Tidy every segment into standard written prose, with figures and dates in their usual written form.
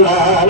la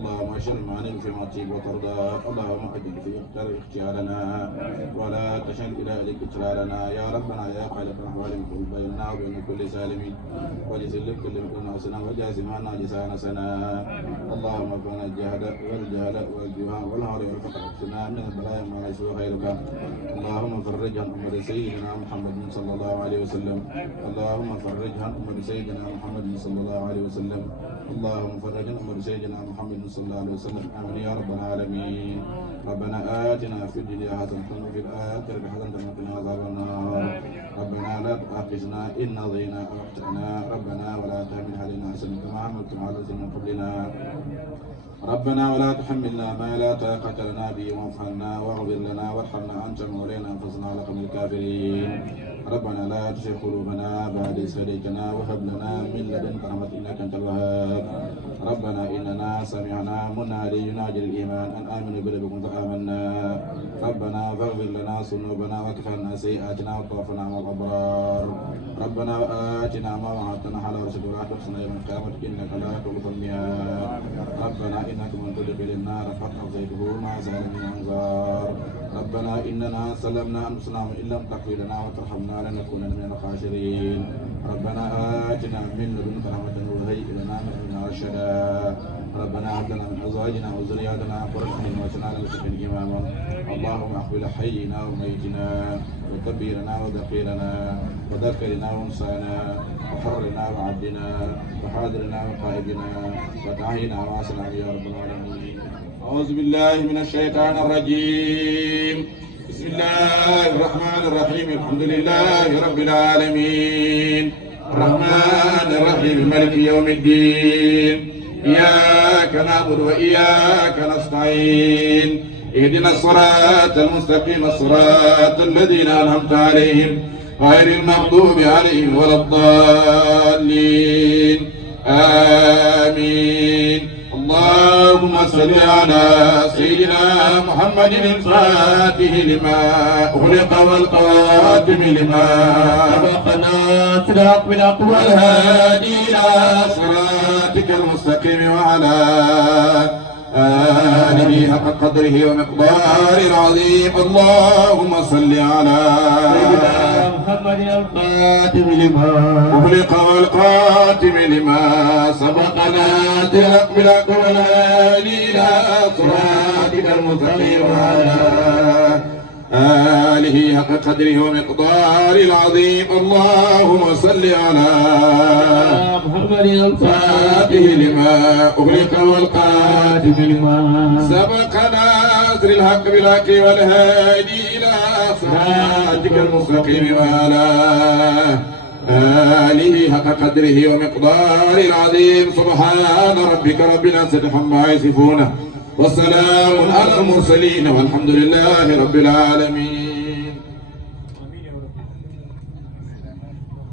اللهم اشر المعاني فيما تطيب وترضى اللهم اجل في اختيارنا ولا تشل الى ذلك اجلالنا يا ربنا يا خالق الاحوال كل بيننا وبين كل سالمين وجزل كل من نفسنا وجازم عنا جسانسنا اللهم فنا الجهل والجهل والجوع والهار والفقر اكفنا من البلايا ما ليس خيرك اللهم فرج عن امه سيدنا محمد صلى الله عليه وسلم اللهم فرج عن امه سيدنا محمد صلى الله عليه وسلم اللهم فرج عن امه سيدنا محمد صلى الله عليه وسلم امين يا رب العالمين ربنا آتنا في الدنيا حسنة وفي الآخرة حسنة وقنا عذاب النار ربنا لا تؤاخذنا إن نسينا أو أخطأنا ربنا ولا تحمل علينا إصرا كما حملت على الذين من قبلنا ربنا ولا تحملنا ما لا طاقة لنا به واعف عنا واغفر لنا وارحمنا أنت مولانا فانصرنا على القوم الكافرين ربنا لا تزغ قلوبنا بعد إذ هديتنا وهب لنا من لدنك رحمة إنك أنت الوهاب ربنا إننا سمعنا منادي ينادي الإيمان أن آمنوا بربكم فآمنا ربنا فاغفر لنا ذنوبنا واكفر عنا سيئاتنا وتوفنا مع الأبرار ربنا وآتنا ما وعدتنا على رسلك ولا تخزنا يوم القيامة إنك لا تخلف الميعاد ربنا إنك من تدخل النار فقد أخزيته ما زال من أنظار ربنا إننا سلمنا أنفسنا وإن لم تغفر لنا وترحمنا لنكونن من الخاسرين ربنا آتنا من لدنك رحمة وهيئ لنا من أمرنا رشدا ربنا هب لنا من أزواجنا وذرياتنا قرة أعين واجعلنا للمتقين إماما اللهم أقبل حينا وميتنا وكبيرنا وذكيرنا وذكرنا وانسانا وحرنا وعبدنا وحاضرنا وقائدنا وتعينا واسنا يا رب العالمين أعوذ بالله من الشيطان الرجيم بسم الله الرحمن الرحيم الحمد لله رب العالمين الرحمن الرحيم مالك يوم الدين إياك نعبد وإياك نستعين اهدنا الصراط المستقيم الصراط الذين أنعمت عليهم غير المغضوب عليهم ولا الضالين آمين اللهم صل على سيدنا محمد الفاتح لما أغلق والقاتم لما سبقنا صراط بالحق والهادي إلى صراطك المستقيم وعلى آله حق قدره ومقداره العظيم اللهم صل على سيدنا محمد الخاتم لما أغلق والقاتم لما سبقنا بالحق والهادي إلى صراطك المستقيم وعلى آله حق قدره ومقداره العظيم اللهم صل على محمد الفاتح لما أغلق والقاتم لما سبقنا ناصر الحق بالحق والهادي إلى صراطك المستقيم وعلى آله حق قدره ومقداره العظيم سبحان ربك رب العزة عما يصفون والسلام على المرسلين والحمد لله رب العالمين.